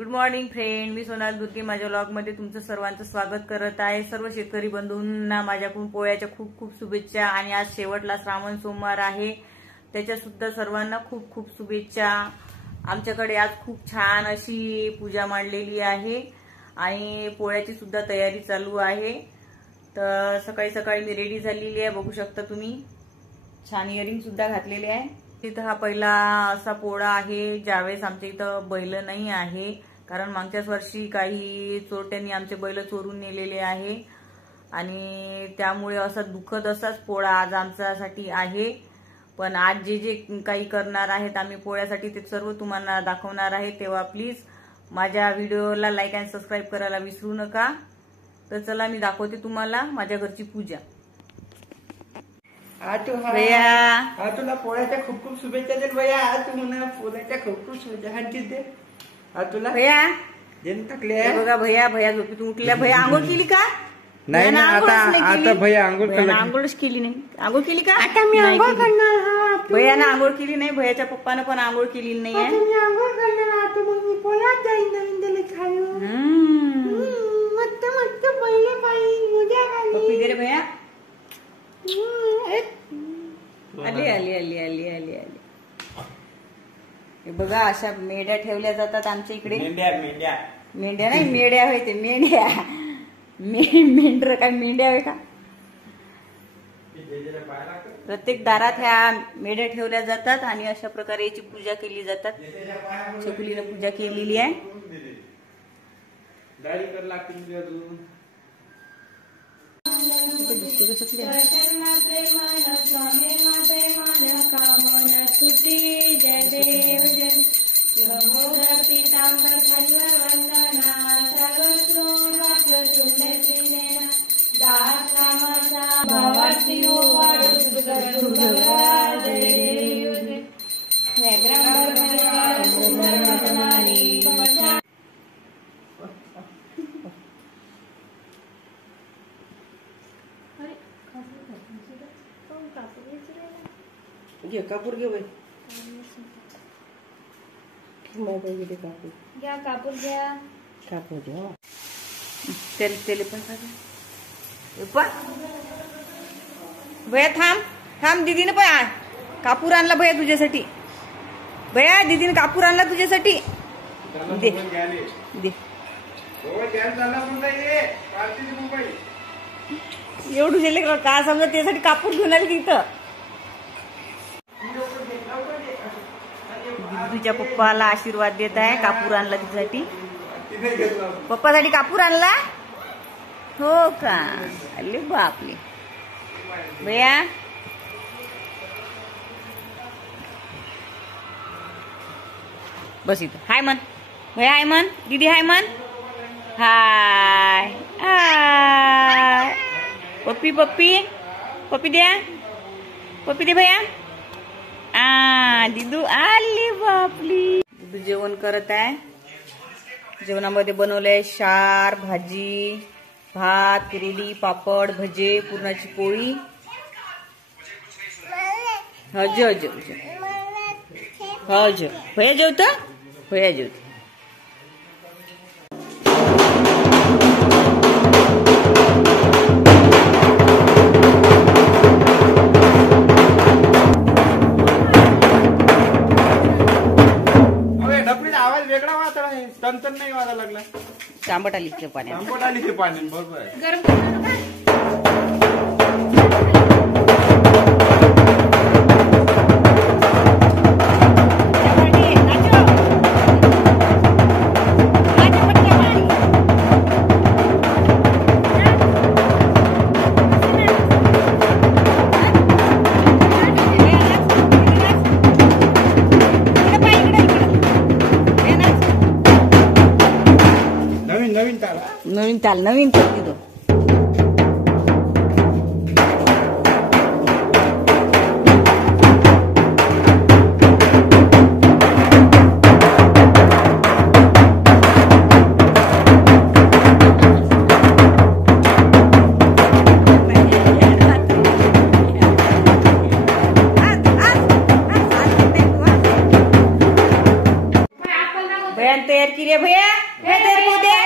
Good morning friend, मी सोनाल दुर्गे माझ्या vlog मध्ये तुमचं सर्वांचं स्वागत करत आहे। सर्व शेतकरी बंधूंना माझ्याकडून पोळ्याच्या खूप खूप शुभेच्छा। आणि आज शेवटला श्रावण सोमवार आहे, त्याच्या सुद्धा सर्वांना खूप खूप शुभेच्छा। आमच्याकडे आज खूप छान अशी पूजा मांडलेली आहे आणि पोळ्याची सुद्धा तयारी चालू आहे। तर सकाळी सकाळी मी रेडी झालेली आहे, बघू शकता तुम्ही। छान इयरिंग सुद्धा घातलेले आहे। इथं हा पहिला असा पोळा आहे ज्यावेळेस आमच्या इथं बैल नाही आहे, कारण मागच्याच वर्षी काही चोरट्यांनी आमचे बैल चोरून नेलेले आहे आणि त्यामुळे असा दुःखद असाच पोळा आज आमच्यासाठी आहे। पण आज जे जे काही करणार आहेत आम्ही पोळ्यासाठी ते सर्व तुम्हाला दाखवणार आहे, तेव्हा प्लीज माझ्या व्हिडिओला लाईक आणि सबस्क्राईब करायला विसरू नका। तर चला मी दाखवते तुम्हाला माझ्या घरची पूजा। भैया तुला पोळ्याच्या खूप खूप शुभेच्छा दे भैया। तू म्हणा पोळ्याच्या खूप खूप शुभेच्छा हांची दे तुला भैया। जेन टाकले बघा भैया, भैया झोपेतून उठल्या। भैया आंघोळ केली का? नाही ना, आता भैया आंघोळच केली नाही। आंघोळ केली का? आता मी आंघोळ करणार। भैयानं आंघोळ केली नाही, भैयाच्या पप्पानं पण आंघोळ केली नाही आहे। मी आंघोळ करणार आता, मग मी पोळ्यात जाईन नवीन दिले खायला। मस्त मस्त बैल पाहिजे उद्या खाली। पप्पी दे रे भैया। आली आली आली आली आली आली। हे बघा अशा मेंढ्या ठेवल्या जातात आमच्या इकडे। मेंढ्या नाही, मेंढ्या होय ते, मेंढ्या। मेंढर काय मेंढ्या होय का? प्रत्येक दारात ह्या मेंढ्या ठेवल्या जातात आणि अशा प्रकारे याची पूजा केली जातात। छकुलीने पूजा केलेली आहे। घे कापूर घे बाई, घ्या कापूर घ्या। कापूर घे तेल पण भैया थांब थांब, दीदीने पण कापूर आणला भैया तुझ्यासाठी। भैया दीदीने कापूर आणला तुझ्यासाठी, दे दे। एवढं गेले का समजा, त्यासाठी कापूर घेऊन आले तिथं। तुझ्या पप्पाला आशीर्वाद देत आहे, कापूर आणला तिच्यासाठी। पप्पासाठी कापूर आणला हो का? अरे बापले भैया। बस इथं हाय मन भैया, हाय मन दीदी, हाय मन, हाय हाय। पप्पी पप्पी पप्पी द्या, पप्पी दे भैया। दिदू आली बापली। दिदू जेवण करत आहे। जेवणामध्ये बनवलंय शार, भाजी, भात, किरेली, पापड, भजे, पुरणाची पोळी। हज हज हज भैया जेवत, भैया जेवत। तंतन नाही वाजा लागला, तांबट आली ते पाण्यात, तांबट आली ते पाणी बरोबर। गरम करू नका। नवीन ताल दिदो। पोळ्यात तयार केली भैया. हे तयार करू दे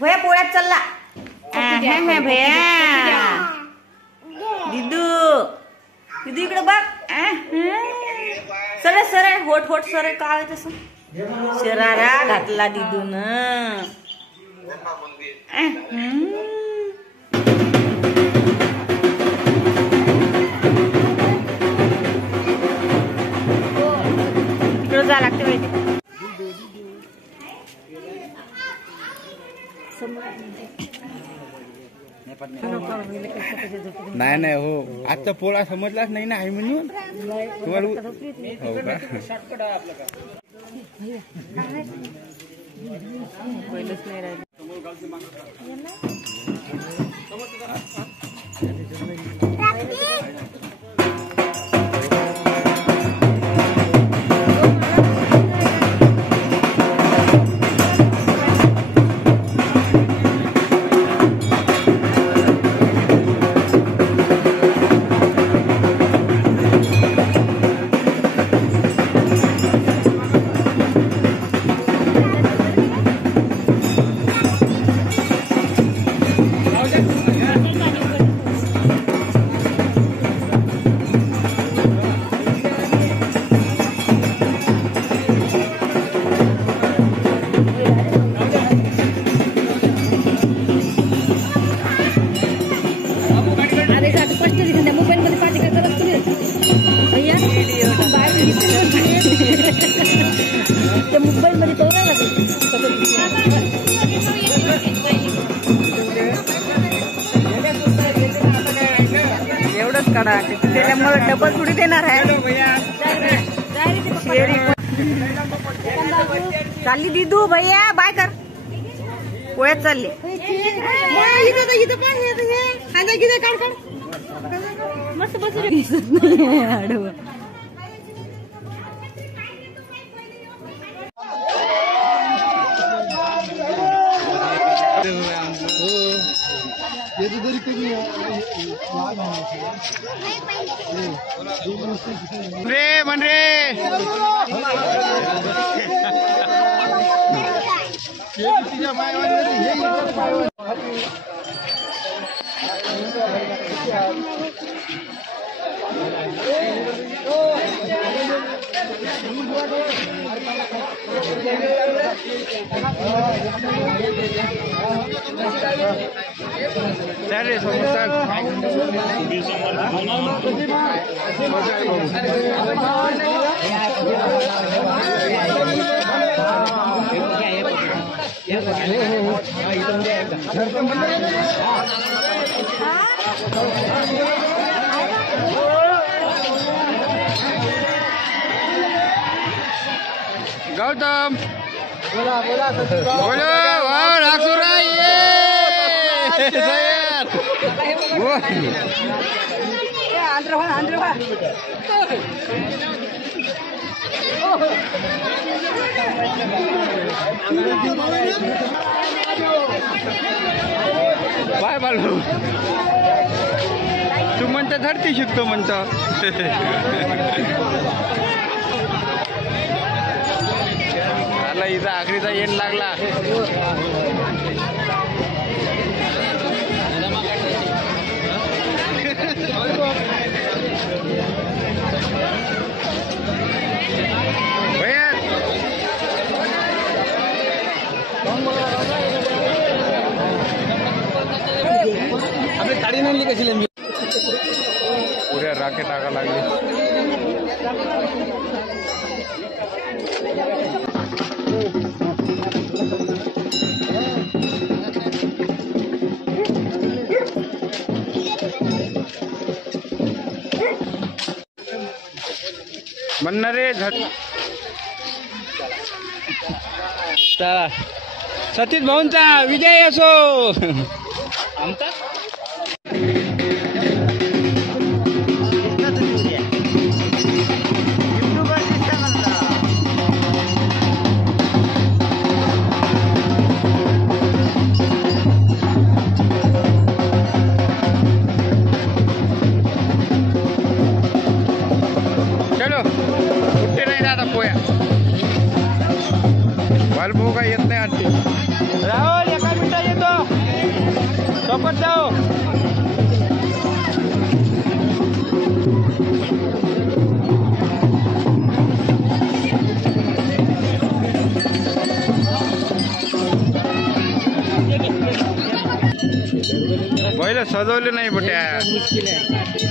भैया. पोळ्यात चालला भैया. दिदू दिदू इकडे बघ. सरळ सरळ होट होट सरळ काय तसं शरारा घातला दिदून. तिकडं जा लागते माहिती. नाही नाही हो आजचा पोळा समजलाच नाही ना आहे म्हणून तुम्हाला हो का पहिलंच नाही राहिलं. मोबाईल मध्ये तो नाही एवढंच काढा त्याच्यामुळे डबल थोडी देणार आहे. चालली दिदू भैया बाय कर. पोळ्यात चालली. मस्त बस. रे म्हण रे रे समोसा गौतम बोला बोला बोलो नागपुरा बाय बालू तू म्हणता धरती शिकतो म्हणतो. आला इथं आखरीचा एंड लागला. आपली गाडी नाही कशी लिंबी पुऱ्या राखे टाका लागली. म्हणणारे झट चला सतीश भाऊंचा विजय असो. आमचा चलो कुठे नाही जाता पोया. बालभाऊ काय येत नाही वाटते. राहुल एका मिनिटात येतो, सोबत जाऊ. बैल सजवले नाही बट्या.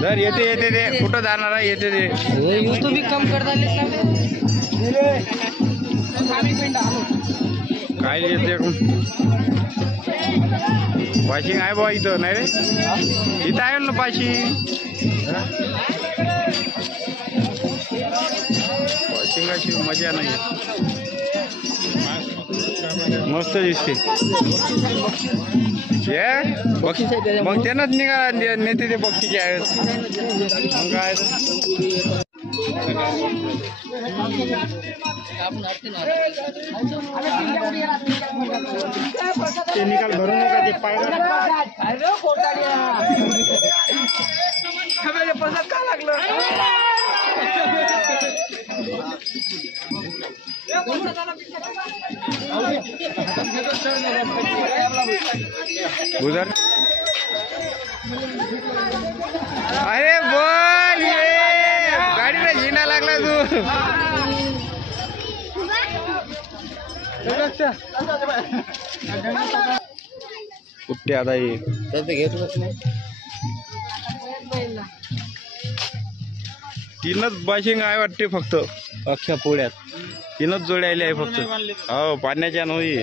जर येते येते ते कुठं जाणार आहे, येते ते काय येते. पाशिंग आहे बा इथं, नाही रे इथं आहे ना पाशिंग. पाशिंगाची मजा नाही, मस्त दिसते. मग त्यांनाच निघा नेते ते बक्षीचे आहेत. मग काय ते निकाल भरू नका, ते पाय पसंत का लागलं. उधर अरे बोल, ये गाडीला झिना लागला तू. कुठे आता ये घेतलंच नाही. तीनच बाशिंग आहे वाटते फक्त अख्ख्या पोळ्यात. तीनच जोड्या आले आहे फक्त. हो पाण्याच्या नव्हे.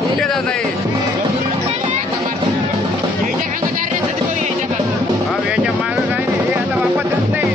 कुठे जात आहे. हा याच्या माग काय नाही, आता वापस जात नाही.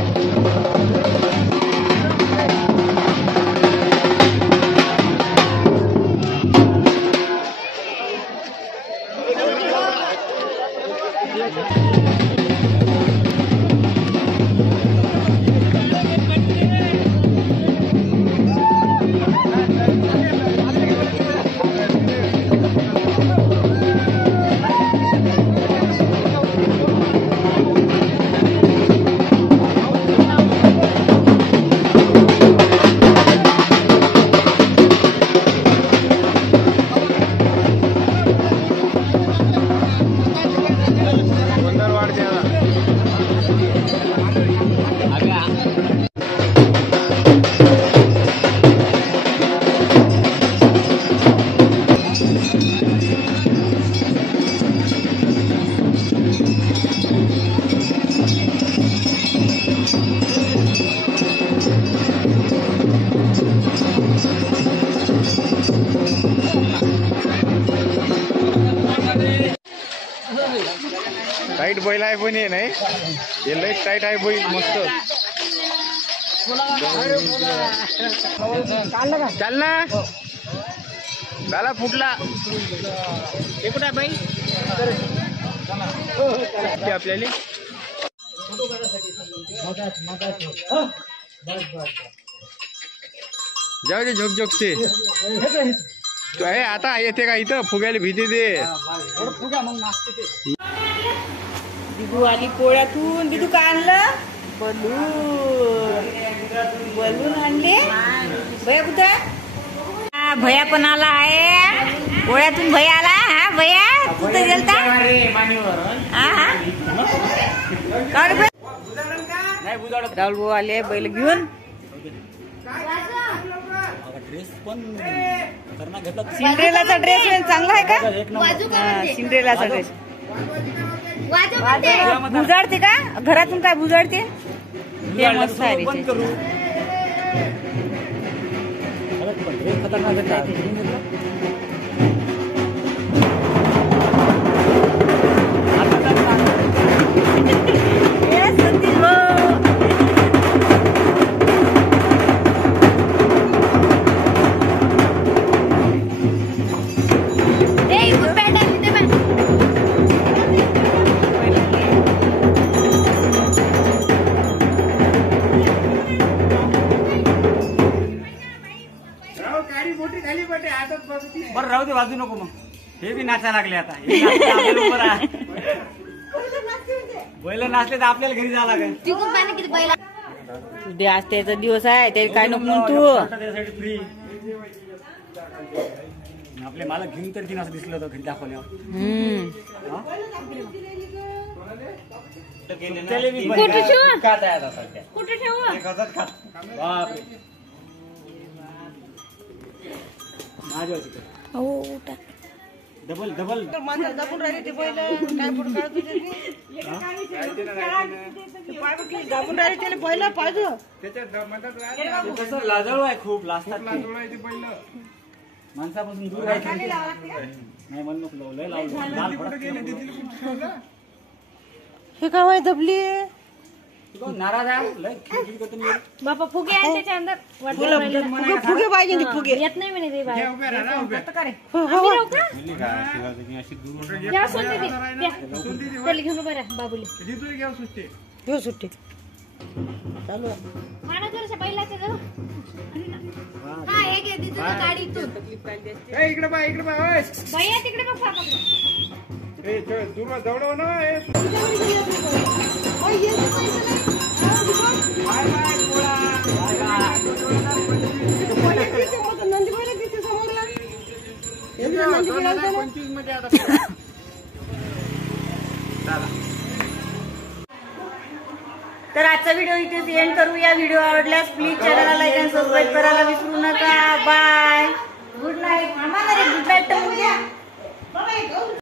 टाईट बैल आहे पण हे नाही, हे लई टाईट आहे बैल. मस्त चाल ना. गाला फुटला ते कुठे बाई आपल्याला. जाऊ दे झोक से. आता येते का इथं फुग्याला भीती दे. दिदू आली पोळ्यातून. दिदू काय आणलं. बलून आणले. भैया कुठे. भैया पण आला आहे पोळ्यातून. भैया आला. हा भैया कुठे गेलता. राहुल भाऊ आले बैल घेऊन. सिंड्रेलाचा ड्रेस चांगला आहे का. सिंड्रेलाचा ड्रेस बुजाडते का घरातून. काय बुजाडते ते मस्त आहे. वाजू नको मग. हे बी नाचा लागले आता. हे नाचले आपल्याला उभं राहा. बैल नाचले तर आपल्याला घरी जावं लागेल. उद्या आज त्याचा दिवस आहे, ते काय नको म्हणतो. त्यासाठी फ्री आपले मला घेऊन तर तीन असं दिसलं होतं घरी दाखवल्यावर. कुठे ठेवू? बापरे डबल डबल दाबून राहिले ते बैल काय पुढे काढत होते दाबून राहिले त्याला बैल पाहिजे. कसं लाजळू आहे खूप लाजतात माणसापासून दूर राहायचं नाही म्हणून नको लय लावलं. हे काय आहे दबली नाराज आहे लय खिडखिड करतो मी. बापा फुगे आहे त्याच्या अंदर. फुगे पाहिजे ना फुगे. येत नाही म्हणे ते बाहेर. या सोडते ते. द्या. त्याला घेऊन उभं राहा बाबूले. घेऊ सुट्टी माना जराशा बैलाच्या जरा. हा हे घे दीदी गाडी इथून. इकडे बा इकडे बा. भैया तिकडे बघ पापा. जवळ ना. तर आजचा व्हिडिओ इथेच एंड करूया. व्हिडिओ आवडल्यास प्लीज चॅनलला लाईक आणि सबस्क्राईब करायला विसरू नका. Bye. Good night. Good night.